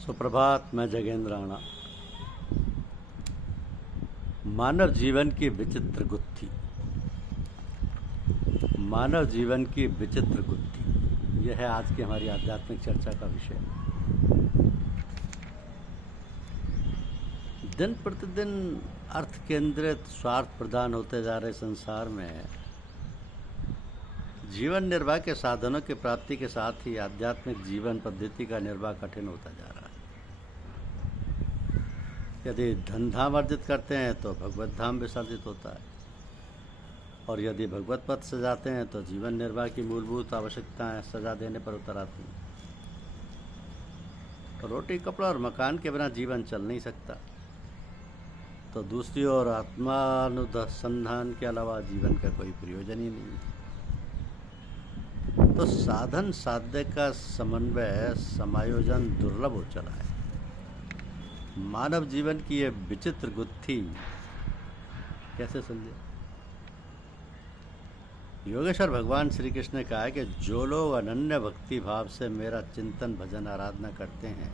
सुप्रभात। मैं जगेंद्र राणा। मानव जीवन की विचित्र गुत्थी। मानव जीवन की विचित्र गुत्थी, यह है आज की हमारी आध्यात्मिक चर्चा का विषय। दिन प्रतिदिन अर्थ केंद्रित स्वार्थ प्रदान होते जा रहे संसार में जीवन निर्वाह के साधनों की प्राप्ति के साथ ही आध्यात्मिक जीवन पद्धति का निर्वाह कठिन होता जा रहा है। यदि धन धाम अर्जित करते हैं तो भगवत धाम विसर्जित होता है, और यदि भगवत पथ से जाते हैं तो जीवन निर्वाह की मूलभूत आवश्यकताएं सजा देने पर उतर आती हैं। रोटी कपड़ा और मकान के बिना जीवन चल नहीं सकता, तो दूसरी ओर आत्मानुसंधान के अलावा जीवन का कोई प्रयोजन ही नहीं। तो साधन साध्य का समन्वय समायोजन दुर्लभ हो चला है। मानव जीवन की ये विचित्र गुत्थी कैसे समझे? योगेश्वर भगवान श्री कृष्ण ने कहा है कि जो लोग अनन्य भक्ति भाव से मेरा चिंतन भजन आराधना करते हैं,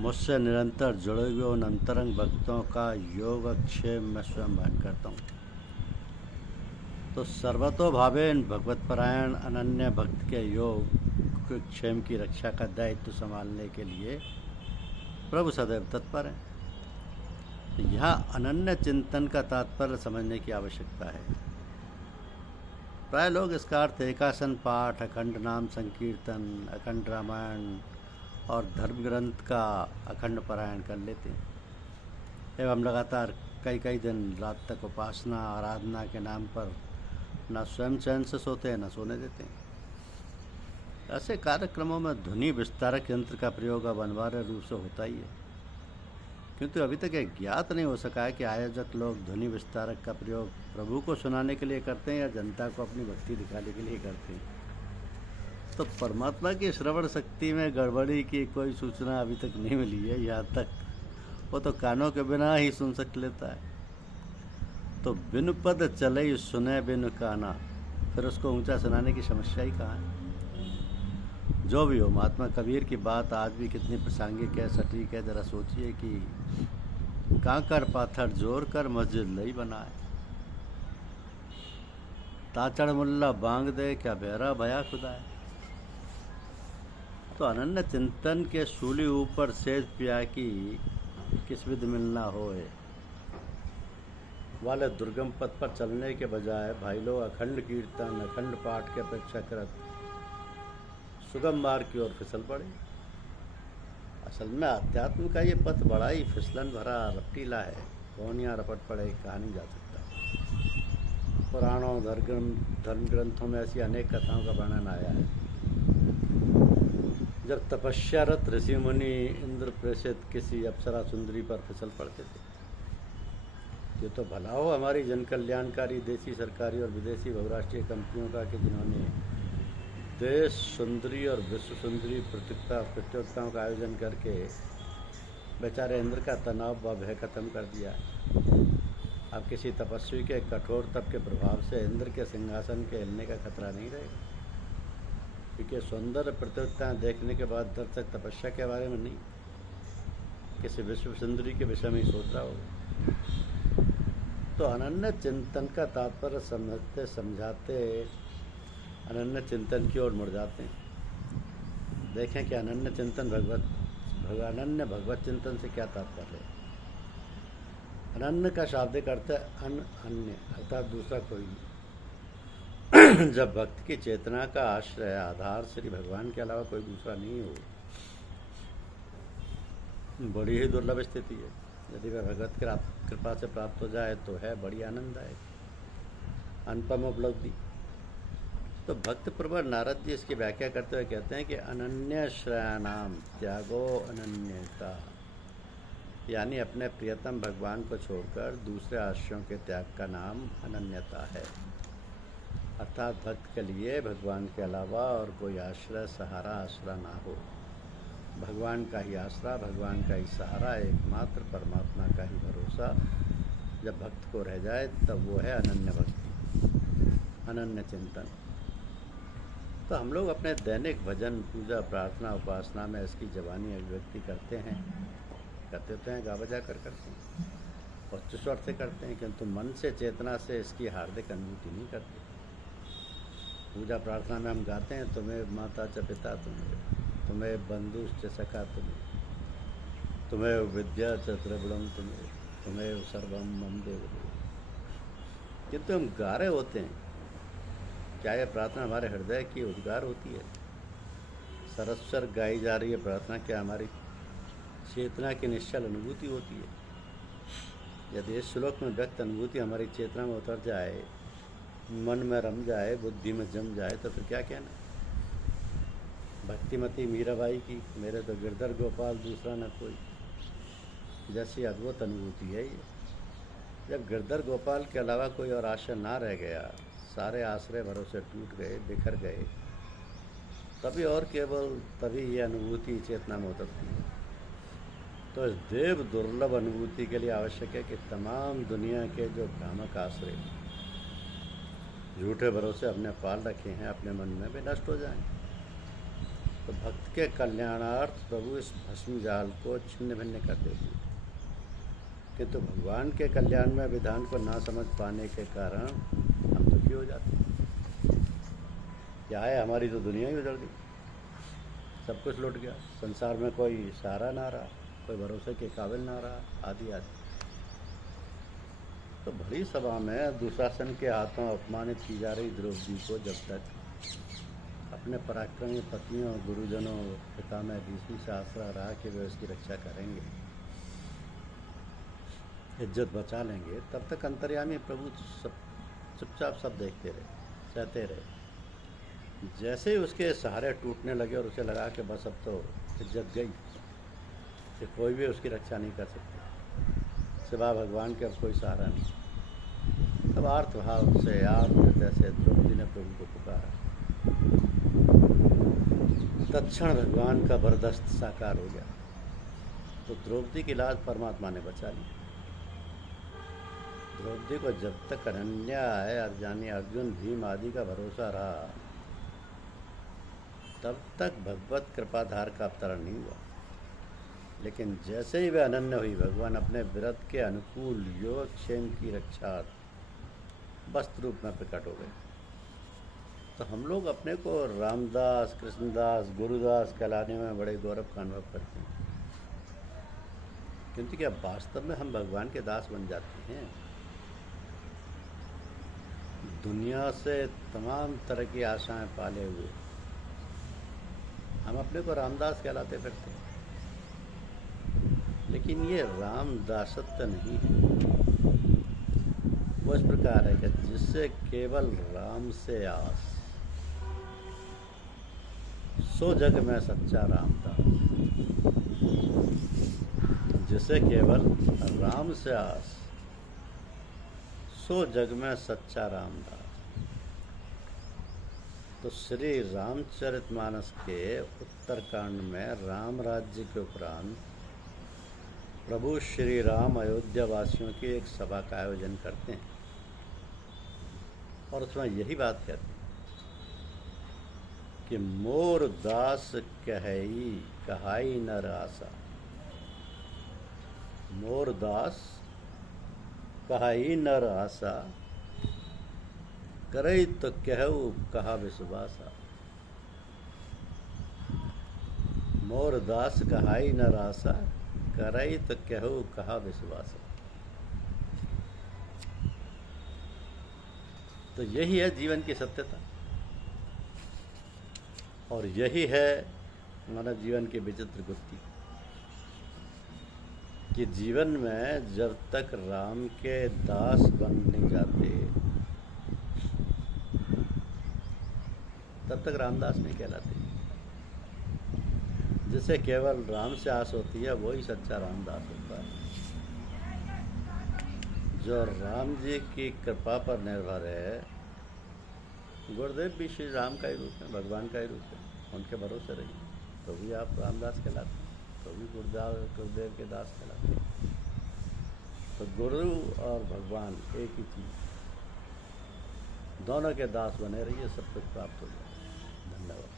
मुझसे निरंतर जुड़े हुए उन अंतरंग भक्तों का योगक्षेम मैं स्वयं वहन करता हूँ। तो सर्वतोभावेन भगवतपरायण अनन्य भक्त के योग क्षेम की रक्षा का दायित्व संभालने के लिए प्रभु सदैव तत्पर हैं। यहाँ अनन्य चिंतन का तात्पर्य समझने की आवश्यकता है। प्राय लोग इसका अर्थ एकासन पाठ, अखंड नाम संकीर्तन, अखंड रामायण और धर्म ग्रंथ का अखंड पारायण कर लेते हैं एवं लगातार कई दिन रात तक उपासना आराधना के नाम पर न स्वयं चैन से सोते हैं न सोने देते हैं। ऐसे कार्यक्रमों में ध्वनि विस्तारक यंत्र का प्रयोग अब अनिवार्य रूप से होता ही है, किंतु अभी तक यह ज्ञात नहीं हो सका है कि आयोजक लोग ध्वनि विस्तारक का प्रयोग प्रभु को सुनाने के लिए करते हैं या जनता को अपनी भक्ति दिखाने के लिए करते हैं। तो परमात्मा की श्रवण शक्ति में गड़बड़ी की कोई सूचना अभी तक नहीं मिली है। यहाँ तक वो तो कानों के बिना ही सुन सक लेता है। तो बिनु पद चले सुने बिनु काना, फिर उसको ऊंचा सुनाने की समस्या ही कहाँ है? जो भी हो, महात्मा कबीर की बात आज भी कितनी प्रासंगिक है, सटीक है। जरा सोचिए कि कांकर पाथर जोर कर मस्जिद लई बनाए, ताचड़ मुल्ला बांग दे क्या बहरा भया खुदा है। तो अनन्य चिंतन के सूली ऊपर सेज पिया की किस विध मिलना होए वाले दुर्गम पथ पर चलने के बजाय भाई लोग अखंड कीर्तन अखंड पाठ के अपेक्षा करत सुगम मार्ग की ओर फिसल पड़े। असल में अध्यात्म का ये पथ बड़ा ही फिसलन भरा रपटीला है। कौन यहाँ रपट पड़े कहा नहीं जा सकता। पुराणों धर्म ग्रंथों में ऐसी अनेक कथाओं का वर्णन आया है। जब तपस्यारत ऋषि मुनि इंद्र प्रेषित किसी अप्सरा सुंदरी पर फिसल पड़ते थे। ये तो भला हो हमारी जन कल्याणकारी देशी सरकारी और विदेशी बहुराष्ट्रीय कंपनियों का कि जिन्होंने देश सुंदरी और विश्व सुंदरी प्रतियोगिताओं का आयोजन करके बेचारे इंद्र का तनाव व भय खत्म कर दिया। अब किसी तपस्वी के कठोर तप के प्रभाव से इंद्र के सिंहासन के हिलने का खतरा नहीं रहेगा, क्योंकि सौंदर्य प्रतियोगिताएं देखने के बाद दर्शक तपस्या के बारे में नहीं, किसी विश्व सुंदरी के विषय में ही सोच रहा होगा। तो अनन्य चिंतन का तात्पर्य समझते समझाते अनन्य चिंतन की ओर मुड़ जाते हैं। देखें कि अनन्य चिंतन अनन्य भगवत चिंतन से क्या तात्पर्य है। अनन्य का शाब्दिक अर्थ है अन्य, अर्थात दूसरा कोई नहीं। जब भक्त की चेतना का आश्रय आधार श्री भगवान के अलावा कोई दूसरा नहीं हो, बड़ी ही दुर्लभ स्थिति है। यदि वह भगवत कृपा से प्राप्त हो जाए तो है बड़ी आनंददायक अनुपम उपलब्धि। तो भक्त प्रवर नारद जी इसकी व्याख्या करते हुए कहते हैं कि अनन्य श्रयाणाम त्यागो अनन्यता, यानी अपने प्रियतम भगवान को छोड़कर दूसरे आश्रयों के त्याग का नाम अनन्यता है। अर्थात भक्त के लिए भगवान के अलावा और कोई आश्रय सहारा आसरा ना हो। भगवान का ही आसरा, भगवान का ही सहारा, एकमात्र परमात्मा का ही भरोसा जब भक्त को रह जाए तब वो है अनन्य भक्ति, अनन्य चिंतन। तो हम लोग अपने दैनिक भजन पूजा प्रार्थना उपासना में इसकी जबानी अभिव्यक्ति करते हैं, करते तो हैं, गा बजा कर करते हैं और ईश्वर से करते हैं, किंतु मन से चेतना से इसकी हार्दिक अनुभूति नहीं करते। पूजा प्रार्थना में हम गाते हैं, तुम्हें माता च पिता तुम्हें बंधु च सखा तुम्हें विद्या च त्रिगुणम तुम्हें सर्वम मम देव, किंतु हम गा रहे होते हैं। क्या यह प्रार्थना हमारे हृदय की उद्गार होती है? सरस्वर गाई जा रही है प्रार्थना, क्या हमारी चेतना की निश्चल अनुभूति होती है? यदि इस श्लोक में व्यक्त अनुभूति हमारी चेतना में उतर जाए, मन में रम जाए, बुद्धि में जम जाए, तो फिर क्या कहना? भक्तिमती मीराबाई की मेरे तो गिरधर गोपाल दूसरा न कोई, जैसी अद्भुत अनुभूति है ये। जब गिरधर गोपाल के अलावा कोई और आश्रय ना रह गया, सारे आश्रय भरोसे टूट गए, बिखर गए, तभी और केवल तभी ये अनुभूति चेतना में उतरती है। तो इस देव दुर्लभ अनुभूति के लिए आवश्यक है कि तमाम दुनिया के जो भ्रामक आश्रय, झूठे भरोसे अपने पाल रखे हैं अपने मन में, वे नष्ट हो जाएं। तो भक्त के कल्याणार्थ प्रभु इस भस्म जाल को छिन्न भिन्न कर देती है, किंतु भगवान के कल्याण में विधान को ना समझ पाने के कारण हम दुखी हो जाते हैं। क्या है, हमारी तो दुनिया ही उजड़ गई, सब कुछ लुट गया, संसार में कोई सहारा ना रहा, कोई भरोसे के काबिल ना रहा, आदि आदि। तो बड़ी सभा में दुशासन के हाथों अपमानित की जा रही द्रौपदी को जब तक अपने पराक्रमी पत्नियों, गुरुजनों, पितामह भीष्म से आसरा रहा कि वे उसकी रक्षा करेंगे, इज्जत बचा लेंगे, तब तक अंतर्यामी प्रभु चुपचाप सब देखते रहे, सहते रहे। जैसे ही उसके सहारे टूटने लगे और उसे लगा कि बस अब तो इज्जत गई, कि कोई भी उसकी रक्षा नहीं कर सकता, सिवा भगवान के अब कोई सहारा नहीं, तब आर्त भाव से, आर्त हृदय से द्रौपदी ने प्रभु को पुकारा। तत्क्षण भगवान का वरदस्त साकार हो गया। तो द्रौपदी की लाज परमात्मा ने बचा ली। द्रौपदी को जब तक अनन्या है, अर्जानी, अर्जुन, भीम आदि का भरोसा रहा, तब तक भगवत कृपाधार का अवतरण नहीं हुआ। लेकिन जैसे ही वे अनन्य हुई, भगवान अपने व्रत के अनुकूल योगक्षेम की रक्षा वस्त्र रूप में प्रकट हो गए। तो हम लोग अपने को रामदास, कृष्णदास, गुरुदास कहलाने में बड़े गौरव का अनुभव करते हैं, किंतु क्या वास्तव में हम भगवान के दास बन जाते हैं? दुनिया से तमाम तरह की आशाएं पाले हुए हम अपने को रामदास कहलाते फिरते हैं, लेकिन ये रामदासत्व नहीं है। वो इस प्रकार है कि जिससे केवल राम से आस, सो जग में सच्चा रामदास। जिसे केवल राम से आस, सो जग में सच्चा रामदास। तो श्री रामचरितमानस के उत्तरकांड में राम राज्य के उपरांत प्रभु श्री राम अयोध्या वासियों की एक सभा का आयोजन करते हैं और उसमें यही बात कहते हैं कि मोर दास कहाई नर आशा। मोर दास कहाई नर आशा, करई तो कहू कहा विश्वासा। मोर दास कहाई नर आशा, करई तो कहू कहा विश्वासा। तो यही है जीवन की सत्यता और यही है मानव जीवन की विचित्र गुत्थी कि जीवन में जब तक राम के दास बन नहीं जाते, तब तक रामदास नहीं कहलाते। जिसे केवल राम से आस होती है, वही सच्चा रामदास होता है। जो राम जी की कृपा पर निर्भर है, गुरुदेव भी श्री राम का ही रूप है, भगवान का ही रूप है, उनके भरोसे रहिए तो भी आप रामदास कहलाते हैं, तो भी गुरुदेव के दास कहलाते हैं। तो गुरु और भगवान एक ही चीज़, दोनों के दास बने रहिए, सब कुछ प्राप्त हो जाए। धन्यवाद।